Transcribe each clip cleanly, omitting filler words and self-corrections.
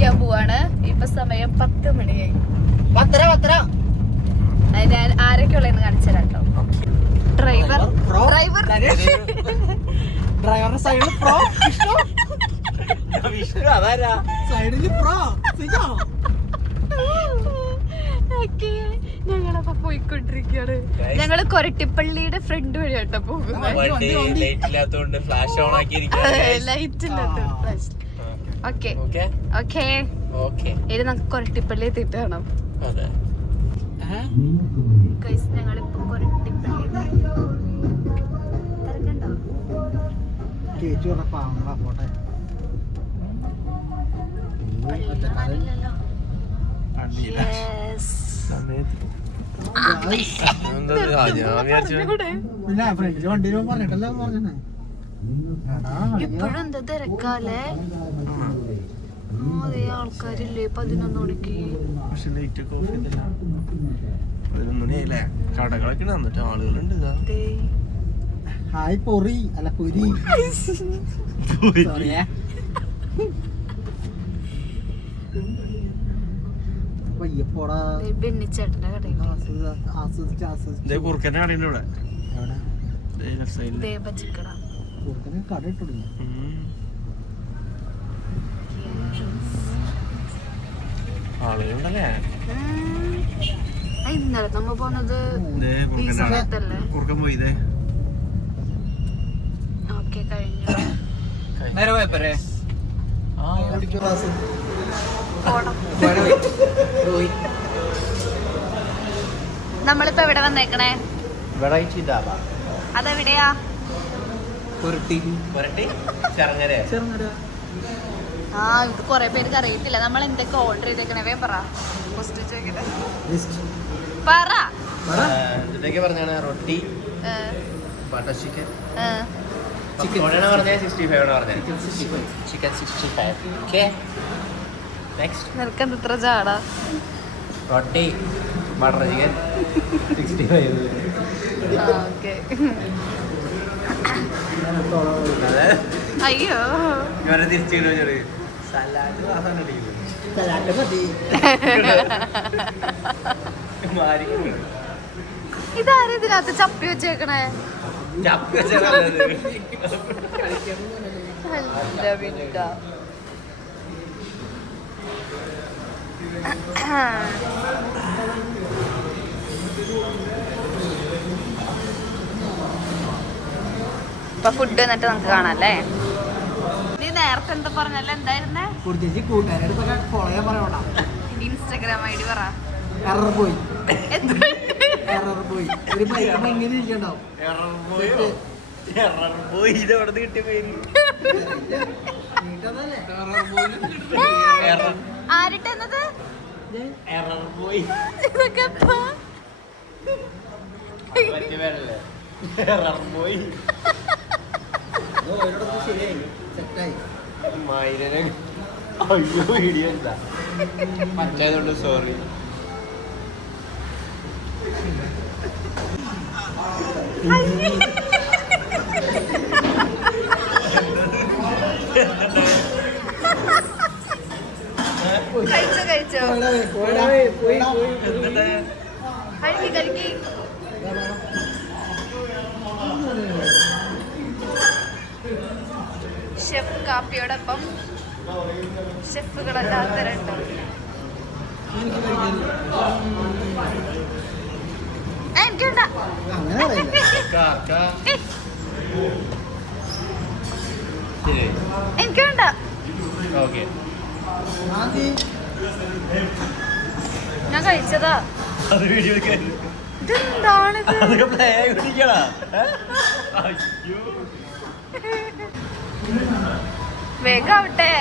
ചെയ്യാൻ പോവാണ്. ഇപ്പൊ സമയം 10 മണിയായി. 10 ഞാൻ ആരൊക്കെ ഉള്ളതെന്ന് കാണിച്ചു തരാം കേട്ടോ. ഡ്രൈവറുടെ സൈഡിൽ പ്രോ വിഷ്ണു അതാരാ സൈഡിൽ പ്രോ ഞങ്ങളപ്പോ പോയിക്കൊണ്ടിരിക്കുകയാണ്. ഞങ്ങള് കൊരട്ടിപ്പള്ളിയുടെ ഫ്രണ്ട് വഴിയാട്ടോ പോകുന്നത്. ലൈറ്റ് ഇല്ലാത്ത ഓക്കെ ഓക്കെ ഇത് നമുക്ക് കൊരട്ടിപ്പള്ളി എത്തിയിട്ട് കാണാം. ഞങ്ങളിപ്പോ കൊരട്ടിപ്പള്ളി ഇപ്പോഴും എന്താ തിരക്കാലേ, അതേ ആൾക്കാരില്ലേ 11 മണിക്ക്. കടകളൊക്കെ വന്നിട്ട് ആളുകളുണ്ട്. ഹായ് പൊറി അല്ല പൊരി ബെന്നിച്ചേട്ടന്റെ കടയിൽ കുറുക്കന്റെ കടയുണ്ട് ഇവിടെ. കട ഇട്ടു. ആളുകളുണ്ടല്ലേ. ഇന്നലെ നമ്മ പോണത് ഈ സമയത്തല്ലേ. കുറുക്കൻ പോയിതേ. ഓക്കെ കഴിഞ്ഞു. നമ്മളിപ്പോ എവിടെ വന്നേക്കണേ? അതെവിടെയാ? ആ ഇത് കൊറേ പേർക്ക് അറിയത്തില്ല. നമ്മൾ എന്തൊക്കെ ഓർഡർ ചെയ്തേക്കണേ വേ പറ. പറ. പറഞ്ഞാണ് റൊട്ടി, butter chicken, chicken 65 chicken 65. Okay next നിനക്കെന്ത് ഇത്ര ചാടാ? റൊട്ടി, ബട്ടർ ചിക്കൻ 65. ഓക്കേ. അയ്യോ ഇവരെ തിരിച്ചു സലാഡ് ഇതാരും ഇതിനകത്ത് ചപ്പി വെച്ചേക്കണേ. ഇപ്പൊ ഫുഡ് എന്നിട്ട് നമുക്ക് കാണാല്ലേ. നീ നേരത്തെ എന്താ പറഞ്ഞല്ലേ? എന്തായിരുന്നേ? ഇൻസ്റ്റാഗ്രാം ഐഡി പറ. ആരിട്ടെന്നത് അയ്യോ വീഡിയോ എന്താ മറ്റേതുകൊണ്ട് സോറി. കഴിച്ചോ കഴിച്ചോ കഴിക്കി കഴിക്കി. ഷെഫ് കാപ്പിയോടൊപ്പം ഷെഫുകളെല്ലാം തരട്ടോ. എനിക്കുണ്ട എനിക്കുണ്ട. ഞാൻ കഴിച്ചതാ. ഇതെന്താണിത്? വേഗം ആവട്ടെ.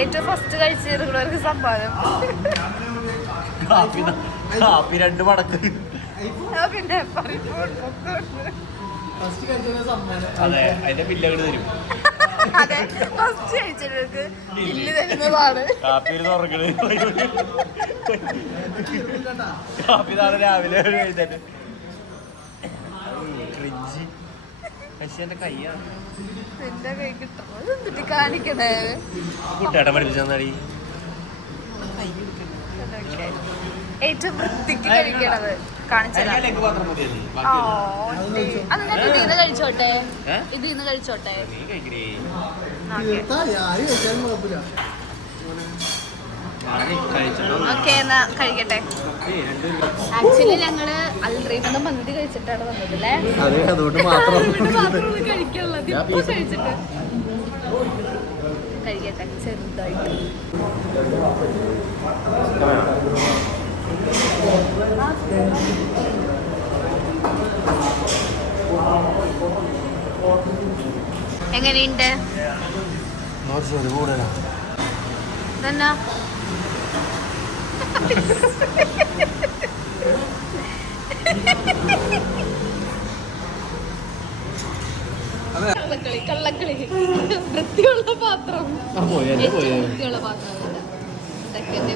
ഏറ്റവും ഫസ്റ്റ് കഴിച്ചിരുന്നവർക്ക് സമ്മാനം. കാപ്പി 2 മടക്ക്. പിന്നെ അതെ അതിന്റെ ബില്ലങ്ങട് തരും. അതെ ഫസ്റ്റ് കഴിച്ചവർക്ക് ബില്ല് തരുന്നതാണ്. കാപ്പി തുറക്കണത് കാപ്പി നാളെ രാവിലെ എഴുതേറ്റ്. പക്ഷെ എന്റെ കയ്യാണ് നിന്റെ കൈ കിട്ടണോ എന്നിട്ട് കാണിക്കണേ കുട്ടിയാട്ടം പഠിപ്പിച്ചാടി ഏറ്റവും വൃത്തിക്ക് കഴിക്കണത് കാണിച്ചത് ഇതിന്ന് കഴിച്ചോട്ടെ ഇതിന്ന് കഴിച്ചോട്ടെ ഓക്കെ എന്നാ കഴിക്കട്ടെ. ആക്ച്വലി ഞങ്ങള് അൽറീമെന്ന് മന്തി കഴിച്ചിട്ടാണ് വന്നതല്ലേ, അതുകൊണ്ട് മാത്രം കഴിക്കാനുള്ളത് ഇപ്പൊ കഴിച്ചിട്ട് കഴിക്കട്ടെ ചെറുതായിട്ട്. എങ്ങനെയുണ്ട് തന്നെ? കള്ളക്കളി വൃത്തിയുള്ള പാത്രം, വൃത്തിയുള്ള പാത്രം. സെക്കൻഡ്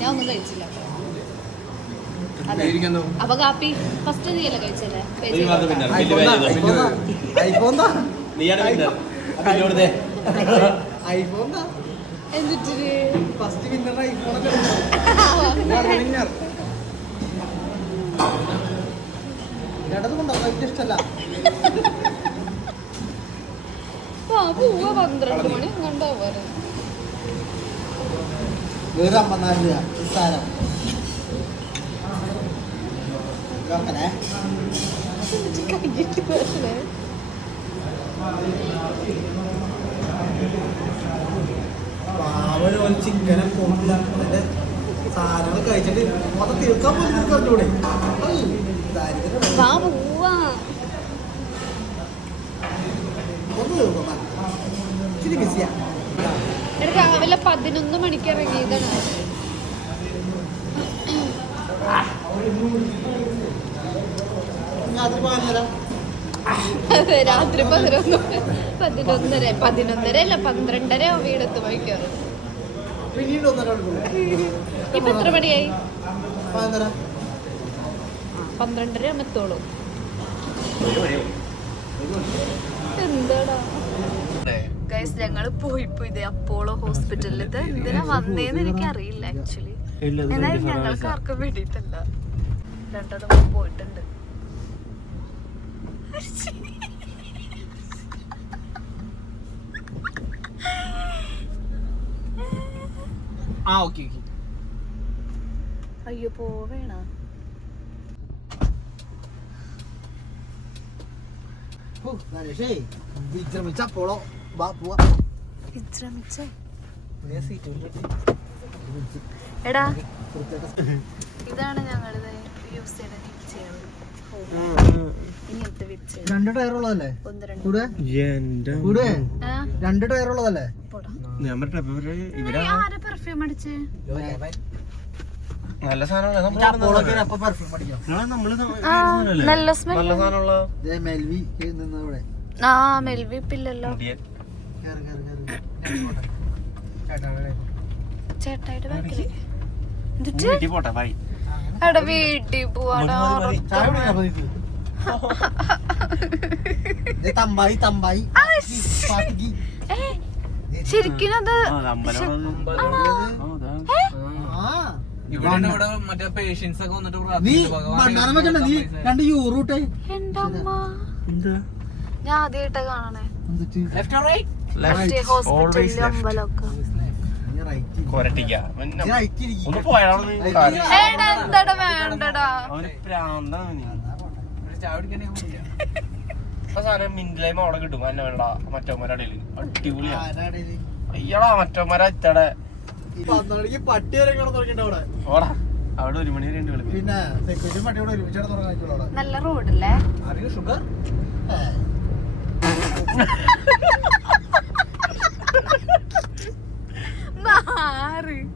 ഞാൻ ഒന്നും കഴിച്ചില്ല. അപ്പൊ കാപ്പി ഫസ്റ്റ് നീയല്ലേ കഴിച്ചല്ലേ? എന്നിട്ട് ഇഷ്ടല്ല. പോവാ 12 മണി കണ്ടോവാറ്. വേറെ 54 രൂപ നിസ്സാരം. ചിക്കനെ കൊണ്ടിന്റെ സാധനങ്ങൾ കഴിച്ചിട്ട് മൊത്തം തീർക്കാൻ പോലും അറിഞ്ഞൂടെ. ഒന്ന് തീർക്കാം ഇച്ചിരി ബിസിയാ. രാവിലെ 11 മണിക്ക് ഇറങ്ങിയതാണ്. രാത്രി 11:30 അല്ല 12:30 ആവും വീടെത്ത് വഴിക്കാറ്. ഇപ്പൊ എത്ര മണിയായി? 12:30 ആവുമ്പോ എത്തോളൂ. എന്താടാ ഗൈസ്, ഞങ്ങള് പോയിപ്പോ ഇത് അപ്പോളോ ഹോസ്പിറ്റലിലത്തെ എന്തിനാ വന്നേന്ന് എനിക്ക് അറിയില്ല ആക്ച്വലി. എന്നാലും ഞങ്ങൾക്ക് ആർക്കും വേണ്ടിയിട്ടല്ല, രണ്ടോടെ പോയിട്ടുണ്ട്. അയ്യോ പോവേണ. വിശ്രമിച്ചപ്പോളോ വിശ്രമിച്ചേ. എടാ ഇതാണ് ഞങ്ങളുടെ യൂസ് ചെയ്യുന്ന വീൽ ചെയർ. ഇങ്ങനത്തെ വീൽ ചെയർ 2 ടയറുള്ളതല്ലേ? 2 ടയറുള്ളതല്ലേ? ആരെ പെർഫ്യൂം അടിച്ചേ? നല്ല നല്ല സ്മെൽ. ആ മെൽവി പില്ലല്ലോ ചേട്ടായിട്ട് ബാക്കില്. എടാ വീട്ടിൽ പോവാടാ. ശരിക്കും അത് മറ്റേ പേഷ്യൻസ് ഒക്കെ വന്നിട്ട് ഞാൻ ആദ്യമായിട്ടാ കാണണേ ഹോസ്പിറ്റലിലും അമ്പലമൊക്കെ. എന്താടാ വേണ്ടടാ മിന്റിലേമ അവിടെ കിട്ടും. എന്നെ വേണ്ട മറ്റവന്മാരുടെ അടിപൊളിയാ. അയ്യടാ മറ്റവന്മാരെ ഇത്തടെ പട്ടി വരെ കിടന്നുറങ്ങിട്ട് ഓടാ അവിടെ 1 മണി വരെ ഉണ്ട് കളി. പിന്നെ സെക്യൂരിറ്റി പട്ടിയോട് ഒരുമിച്ചാണ് തുടങ്ങാൻ. നല്ല റോഡല്ലേ? ഷുഗർ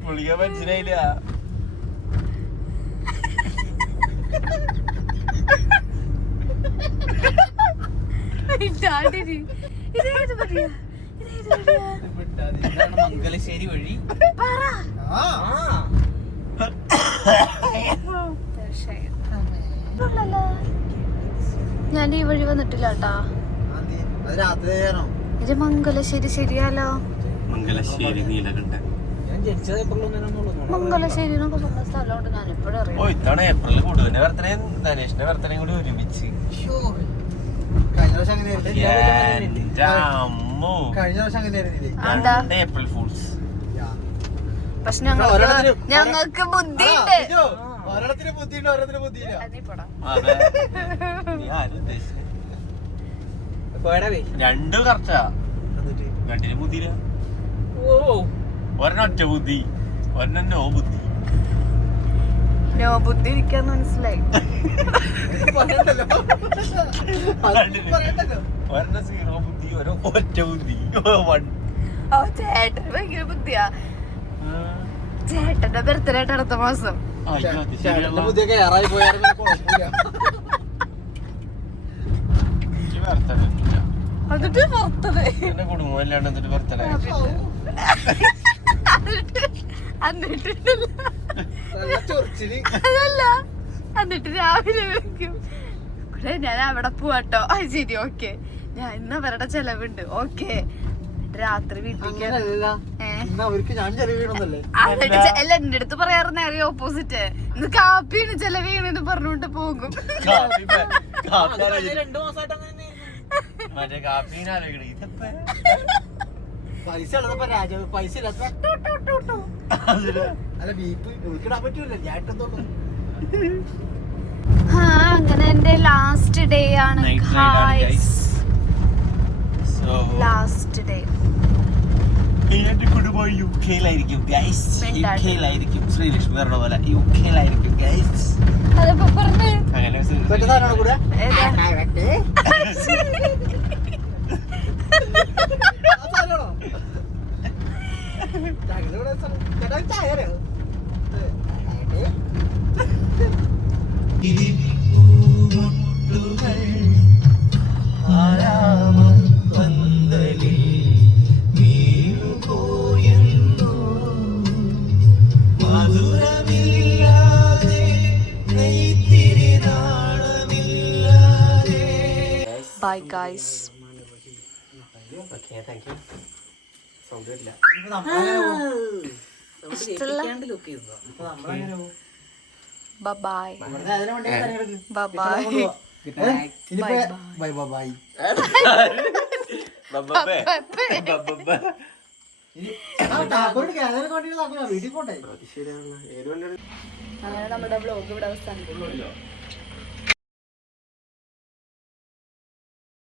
പുള്ളിക്ക് മനസ്സിലായില്ല. മംഗലശ്ശേരി വഴി ഞാൻ ഈ വഴി വന്നിട്ടില്ല കേട്ടാ. അത് രാത്രി ആണോ? ഇത് മംഗലശ്ശേരി ശരിയാലോ? മംഗലശ്ശേരി നീലകണ്ഠൻ. ഞാൻ ജനിച്ചത് ഏപ്രിൽ 1 മംഗലശ്ശേരി എന്നൊക്കെ പറഞ്ഞ സ്ഥലമുണ്ട്, ഞാൻ ഇപ്പോഴും അറിയാം. ഓ ഇത്തവണ ഏപ്രിൽ കൂടുതൽ ബർത്ത്ഡേ ധനേഷിന്റെ ബർത്ത്ഡേ കൂടി ഒരുമിച്ച്. കഴിഞ്ഞ വർഷം അങ്ങനെയായിരുന്നു. എന്റെ അമ്മോ. കഴിഞ്ഞ വർഷം അങ്ങനെയായിരുന്നില്ലേ? എന്താ? April fools. പക്ഷെ ഞങ്ങൾക്ക് ബുദ്ധിയുണ്ട്. ഓരോരുത്തരും ബുദ്ധിയുണ്ട്, ഓരോരുത്തരും ബുദ്ധിയില്ല. അതീ പോടാ. അതെ. നീ ആരും ഉദ്ദേശിച്ചേ. പോയടവേ. രണ്ടും കറക്റ്റാ. എന്നിട്ട് രണ്ടിനും ബുദ്ധിയില്ല. ഓ ഒരെണ്ണം ഒറ്റ ബുദ്ധി, ഒരെണ്ണം നോ ബുദ്ധി. നോ ബുദ്ധി ഇരിക്കാന്ന് മനസ്സിലായി. പറയണ്ടല്ലോ. അത് പറയണ്ടല്ലോ. ഒരെണ്ണം സീറോ ബുദ്ധി, ഒറ്റ ബുദ്ധി. ഓ ചേട്ടന് ഭയങ്കര ബുദ്ധിയാ. ചേട്ടന്റെ ബർത്ത്ഡേ ആയിട്ട് അടുത്ത മാസം. ചേട്ടന്റെ ബുദ്ധിയൊക്കെ ഏറായി പോയാലും കുഴപ്പമില്ല. എന്നിട്ട് പുറത്തത് എന്റെ കുടുംബം അല്ലാണ്ട് എന്നിട്ട് ബർത്ത്ഡേ നല്ല ചൊറിച്ചില്. അതല്ല, എന്നിട്ട് രാവിലെ വിളിക്കും, ഇവിടെ ഞാൻ അവിടെ പോവാട്ടോ. അത് ശരി, ഓക്കെ, ഞാൻ ഇന്ന് അവരുടെ ചെലവുണ്ട്, ഓക്കെ. രാത്രി വീട്ടിലേക്ക് അങ്ങനല്ല. ഇന്ന് അവർക്ക് ഞാൻ ചെലവ് ചെയ്യണമെന്നല്ലേ? അല്ല, എന്റെ അടുത്ത് പറയാറ് നേരെ ഓപ്പോസിറ്റ്. ഇന്ന് കാപ്പിയാണ് ചെലവ് ചെയ്യണെന്ന് പറഞ്ഞുകൊണ്ട് പോകും. 2 മാസമായിട്ട് അങ്ങനെ മറ്റേ കാപ്പീനാലോചിക്കണേ ഇതപ്പ പൈസ ഉള്ളതപ്പോ രാജാവ്, പൈസ ഇല്ലാത്ത അല്ല ബീപ്പ് ഉൾക്കിടാൻ പറ്റൂല. ഞാൻ ഇട്ടെന്തോന്നു. അങ്ങനെ എന്റെ ലാസ്റ്റ് ഡേ ആണ്. ലാസ്റ്റ് ഡേ എന്റെ കുടുംബം യുകെയിലായിരിക്കും ഗൈസ്. യുകെയിലായിരിക്കും. ശ്രീലക്ഷ്മി പറഞ്ഞ പോലെ യുകെയിലായിരിക്കും ഗൈസ്. അതിപ്പോ പറഞ്ഞു അങ്ങനെ പറ്റുന്നതാണോ കൂടെ? Bye guys. Okay, thank you. Sound ഇല്ല. ഇഷ്ടല്ല. Bye bye. Bye bye. Bye bye bye. വീട്ടിൽ പോട്ടെ. അങ്ങനെ നമ്മുടെ വ്ലോഗ് ഇവിടെ അവസാനിക്കും.